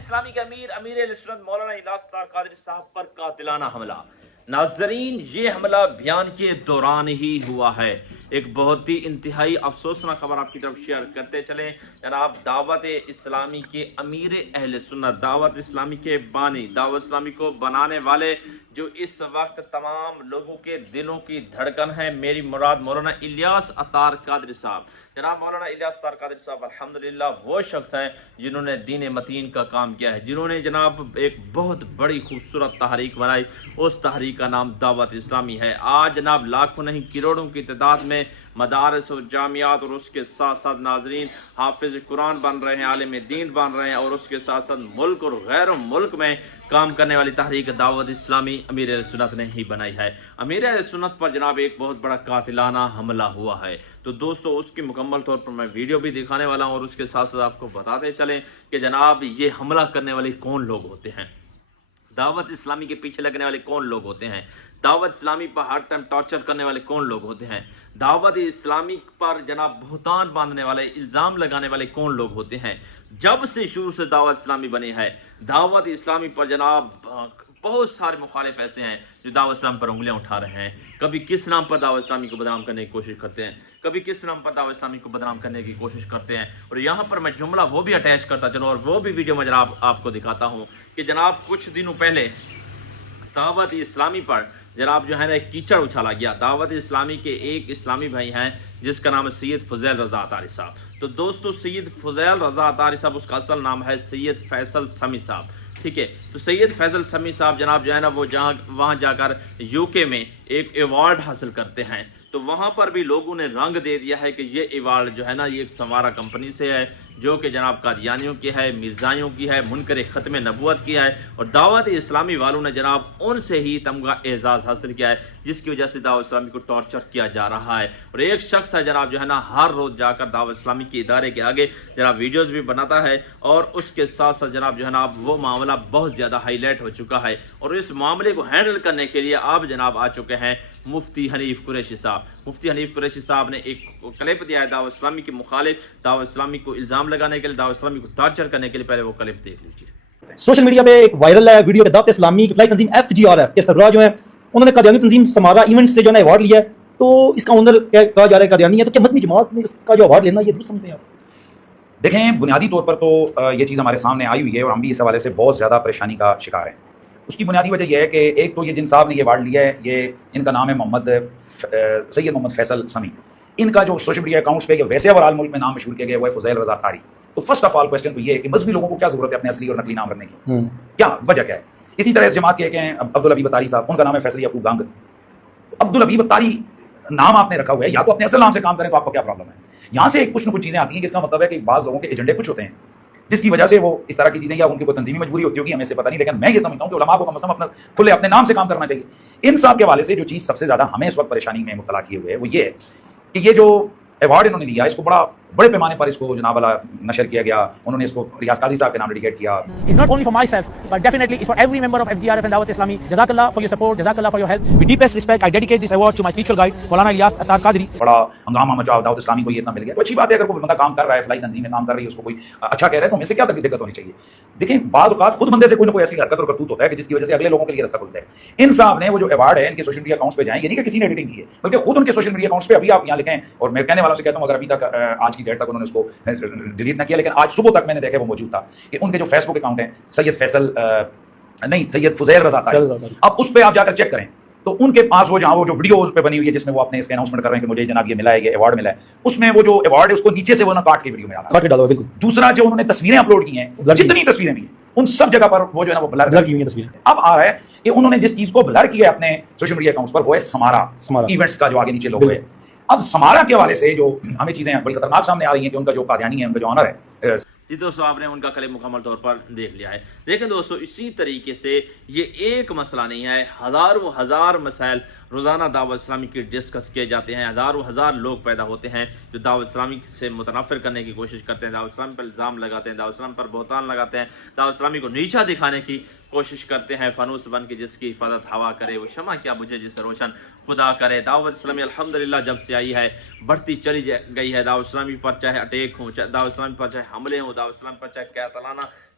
اسلامی کے امیر اہل سنت مولانا الیاس اتار قادری صاحب پر قاتلانہ حملہ۔ ناظرین، یہ حملہ بیان کے دوران ہی ہوا ہے۔ ایک بہت ہی انتہائی افسوسناک خبر آپ کی طرف شیئر کرتے چلیں۔ جناب دعوت اسلامی کے امیر اہل سنت، دعوت اسلامی کے بانی، دعوت اسلامی کو بنانے والے، جو اس وقت تمام لوگوں کے دلوں کی دھڑکن ہے، میری مراد مولانا الیاس اتار قادری صاحب۔ جناب مولانا الیاس اتار قادری صاحب الحمدللہ وہ شخص ہیں جنہوں نے دین متین کا کام کیا ہے، جنہوں نے جناب ایک بہت بڑی خوبصورت تحریک بنائی۔ اس تحریک کا نام دعوت اسلامی ہے۔ آج جناب لاکھوں نہیں کروڑوں کی تعداد میں مدارس اور جامعات اور اس کے ساتھ ساتھ ناظرین حافظ قرآن بن رہے ہیں، عالم دین بن رہے ہیں، اور اس کے ساتھ ساتھ ملک اور غیر ملک میں کام کرنے والی تحریک دعوت اسلامی امیر اہل سنت نے ہی بنائی ہے۔ امیر اہل سنت پر جناب ایک بہت بڑا قاتلانہ حملہ ہوا ہے۔ تو دوستو اس کی مکمل طور پر میں ویڈیو بھی دکھانے والا ہوں، اور اس کے ساتھ ساتھ آپ کو بتاتے چلیں کہ جناب یہ حملہ کرنے والے کون لوگ ہوتے ہیں، دعوت اسلامی کے پیچھے لگنے والے کون لوگ ہوتے ہیں، دعوت اسلامی پر ہر ٹائم ٹارچر کرنے والے کون لوگ ہوتے ہیں، دعوت اسلامی پر جناب بہتان باندھنے والے، الزام لگانے والے کون لوگ ہوتے ہیں۔ جب سے شروع سے دعوت اسلامی بنی ہے، دعوت اسلامی پر جناب بہت سارے مخالف ایسے ہیں جو دعوت اسلام پر انگلیاں اٹھا رہے ہیں۔ کبھی کس نام پر دعوت اسلامی کو بدنام کرنے کی کوشش کرتے ہیں، کبھی کس نام پر دعوت اسلامی کو بدنام کرنے کی کوشش کرتے ہیں۔ اور یہاں پر میں جملہ وہ بھی اٹیچ کرتا چلوں، اور وہ بھی ویڈیو میں جناب آپ کو دکھاتا ہوں کہ جناب کچھ دنوں پہلے دعوت اسلامی پر جناب جو ہے نا ایک کیچڑ اچھالا گیا۔ دعوت اسلامی کے ایک اسلامی بھائی ہیں جس کا نام ہے سید فضیل رضا اتاری صاحب۔ تو دوستو سید فضیل رضا اتاری صاحب، اس کا اصل نام ہے سید فیصل سمی صاحب، ٹھیک ہے۔ تو سید فیصل سمی صاحب جناب جو ہے نا وہ وہاں جا کر یو کے میں ایک ایوارڈ حاصل کرتے ہیں۔ تو وہاں پر بھی لوگوں نے رنگ دے دیا ہے کہ یہ ایوارڈ جو ہے نا یہ ایک سمارا کمپنی سے ہے، جو کہ جناب قادیانیوں کی ہے، مرزائیوں کی ہے، منکر ختم نبوت کی ہے، اور دعوت اسلامی والوں نے جناب ان سے ہی تمغہ اعزاز حاصل کیا ہے، جس کی وجہ سے دعوت اسلامی کو ٹارچر کیا جا رہا ہے۔ اور ایک شخص ہے جناب جو ہے نا ہر روز جا کر دعوت اسلامی کے ادارے کے آگے جناب ویڈیوز بھی بناتا ہے، اور اس کے ساتھ ساتھ جناب جو ہے نا وہ معاملہ بہت زیادہ ہائی لائٹ ہو چکا ہے، اور اس معاملے کو ہینڈل کرنے کے لیے اب جناب آ چکے ہیں مفتی حنیف قریشی صاحب۔ مفتی حنیف قریشی صاحب نے ایک کلپ دیا ہے دعوت اسلامی کے مخالف، دعوت اسلامی کو الزام لگانے کے لیے، دعوت اسلامی کو ٹارچر کرنے کے لیے۔ پہلے وہ کلپ دیکھ لیجیے۔ سوشل میڈیا پہ ایک وائرل ہے ویڈیو کہ دعوت اسلامی کی فلائی تنظیم FGRF کے سربراہ جو ہیں انہوں نے قادیانی تنظیم سمارا ایونٹ سے جو ہے ایوارڈ لیا ہے، تو اس کا اونر کہا جا رہا ہے قادیانی ہے، تو کیا مذہبی جماعت نے اس کا جو ایوارڈ لینا یہ درست سمجھتے ہیں آپ؟ دیکھیں، بنیادی طور پر تو یہ چیز ہمارے سامنے آئی ہوئی ہے، اور ہم بھی اس حوالے سے بہت زیادہ پریشانی کا شکار ہیں۔ اس کی بنیادی وجہ یہ ہے کہ ایک تو یہ جن صاحب نے یہ ایوارڈ لیا ہے، یہ ان کا نام ہے سید محمد فیصل سمی۔ ان کا جو سوشل میڈیا اکاؤنٹس پہ ویسے اوورال ملک میں نام مشہور کیا گیا وہ ہے فضیل رضا اتاری۔ تو فرسٹ آف آل کوسچن تو یہ ہے کہ مذہبی لوگوں کو کیا ضرورت ہے اپنے اصلی اور نقلی نام رکھنے کی، کیا وجہ کیا ہے؟ اسی طرح اس جماعت کے ہیں عبدالحبیب اتاری صاحب، ان کا نام ہے فیصل یعقوب گانگ۔ عبدالحبیب اتاری نام آپ نے رکھا ہوا ہے، یا تو اپنے اصل نام سے کام کریں تو آپ کو کیا پرابلم ہے؟ یہاں سے کچھ نہ کچھ چیزیں آتی ہیں جس کا مطلب ہے کہ بعض لوگوں کے ایجنڈے کچھ ہوتے ہیں، جس کی وجہ سے وہ اس طرح کی چیزیں، یا ان کی کوئی تنظیمی مجبوری ہوتی ہوگی، ہمیں سے پتہ نہیں، لیکن میں یہ سمجھتا ہوں کہ علماء کو کم از کم اپنا کھلے اپنے نام سے کام کرنا چاہیے۔ ان صاحب کے حوالے سے جو چیز سب سے زیادہ ہمیں اس وقت پریشانی میں مبتلا کیے ہوئے ہے وہ یہ ہے کہ یہ جو ایوارڈ انہوں نے لیا اس کو بڑے پیمانے پر اس کو جناب والا نشر کیا گیا، انہوں نے اس کو ریاض قادری صاحب کے نام ڈیڈیکیٹ کیا۔ It's not only for myself, but definitely it's for every member of FGRF and Dawat Islami. Jazakallah for your support, Jazakallah for your help. With deepest respect, I dedicate this award to my spiritual guide, Maulana Ilyas Attar Qadri. بڑا ہنگامہ مچا، دعوت اسلامی کو یہ اتنا مل گیا، تو اچھی بات ہے۔ اگر کوئی بندہ کام کر رہا ہے، فلائی تنظیم میں کام کر رہی ہے، اس کو کوئی اچھا کہہ رہا ہے تو ہمیں سے کیا دقت ہونی چاہیے؟ دیکھیں، بعض اوقات خود بندے سے کوئی نہ کوئی ایسی حرکت اور کرتوت ہوتا ہے کہ جس کی وجہ سے اگلے لوگوں کے لیے راستہ کھلتا ہے۔ ان صاحب نے وہ جو ایوارڈ ہے ان کے سوشل میڈیا اکاؤنٹس پہ جائیں، یہ نہیں کہ کسی نے ایڈیٹنگ کی ہے، بلکہ خود ان کے سوشل میڈیا اکاؤنٹس پہ ابھی آپ یہاں لکھیں، اور میں کہنے والوں سے کہتا ہوں اگر ابھی تک آج کی ڈیٹ تک انہوں نے اس کو ڈیلیٹ نہ کیا، لیکن آج صبح تک میں نے دیکھا وہ موجود تھا کہ ان کے جو فیس بک اکاؤنٹ ہیں سید فضیل رضا اتاری، اب اس پہ آپ جا کر چیک کریں تو ان کے پاس وہ جو ویڈیو پہ بنی ہوئی ہے جس میں وہ اپنے اس کے اناؤنسمنٹ کر رہے ہیں کہ مجھے جناب یہ ملا ہے، یہ ایوارڈ ملا ہے، اس میں وہ جو ایوارڈ ہے اس کو نیچے سے وہ نہ کاٹ کے ویڈیو میں ڈالا ہے۔ دوسرا جو انہوں نے تصویریں اپلوڈ کی ہیں، جتنی تصویریں بھی ہیں ان سب جگہ پر وہ جو ہے نا وہ بلر کی ہوئی ہیں تصویریں۔ اب آ رہا ہے کہ انہوں نے جس چیز کو بلر کیا ہے اپنے سوشل میڈیا اکاؤنٹس پر وہ ہے سمارا ایونٹس کا جو آگے نیچے لوگو ہے۔ اب سمارا کے حوالے سے جو ہمیں چیزیں بڑی خطرناک سامنے آ رہی ہیں کہ ان کا جو قادیانی ہے، ان کا جو آنر ہے۔ جی دوستو، آپ نے ان کا کلپ مکمل طور پر دیکھ لیا ہے۔ لیکن دوستو اسی طریقے سے یہ ایک مسئلہ نہیں ہے، ہزاروں ہزار مسائل روزانہ دعوت اسلامی کی ڈسکس کیے جاتے ہیں، ہزاروں ہزار لوگ پیدا ہوتے ہیں جو دعوت اسلامی سے متنفر کرنے کی کوشش کرتے ہیں، دعوت اسلامی پر الزام لگاتے ہیں، دعوت اسلامی پر بہتان لگاتے ہیں، دعوت اسلامی کو نیچا دکھانے کی کوشش کرتے ہیں۔ فانوس بن کے جس کی حفاظت ہوا کرے وہ شمع کیا بجھے جسے روشن خدا کرے۔ دعوت اسلامی الحمدللہ جب سے آئی ہے بڑھتی چلی گئی ہے۔ دعوت اسلامی پر چاہے اٹیک ہوں، دعوت اسلامی پر چاہے حملے ہوں، دعوت اسلامی پر چاہے قاتلانہ